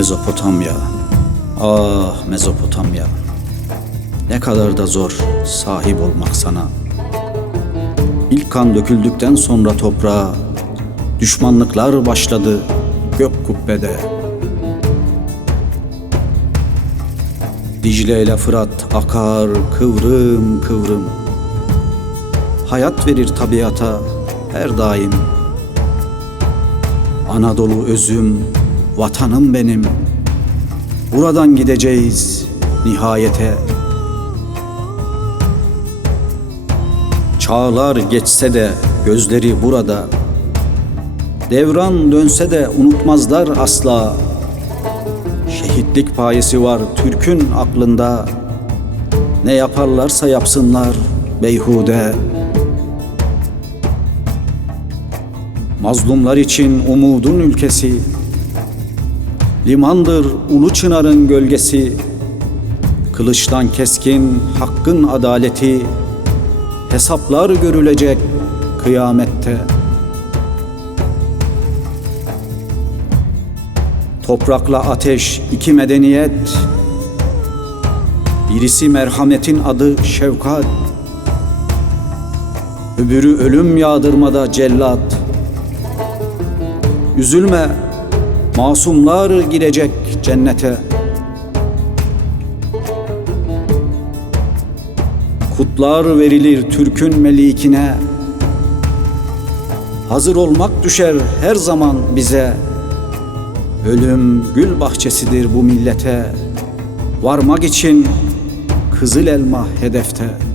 Mezopotamya. Ah Mezopotamya. Ne kadar da zor sahip olmak sana. İlk kan döküldükten sonra toprağa düşmanlıklar başladı gök kubbede. Dicle ile Fırat akar kıvrım kıvrım. Hayat verir tabiata her daim. Anadolu özüm, vatanım benim. Buradan gideceğiz nihayete. Çağlar geçse de gözleri burada. Devran dönse de unutmazlar asla. Şehitlik payesi var Türk'ün aklında. Ne yaparlarsa yapsınlar beyhude. Mazlumlar için umudun ülkesi. Limandır ulu çınarın gölgesi. Kılıçtan keskin hakkın adaleti. Hesaplar görülecek kıyamette. Toprakla ateş iki medeniyet. Birisi merhametin adı şefkat. Öbürü ölüm yağdırmada cellat. Üzülme, masumlar girecek cennete. Kutlar verilir Türk'ün melikine. Hazır olmak düşer her zaman bize. Ölüm gül bahçesidir bu millete. Varmak için kızıl elma hedefte.''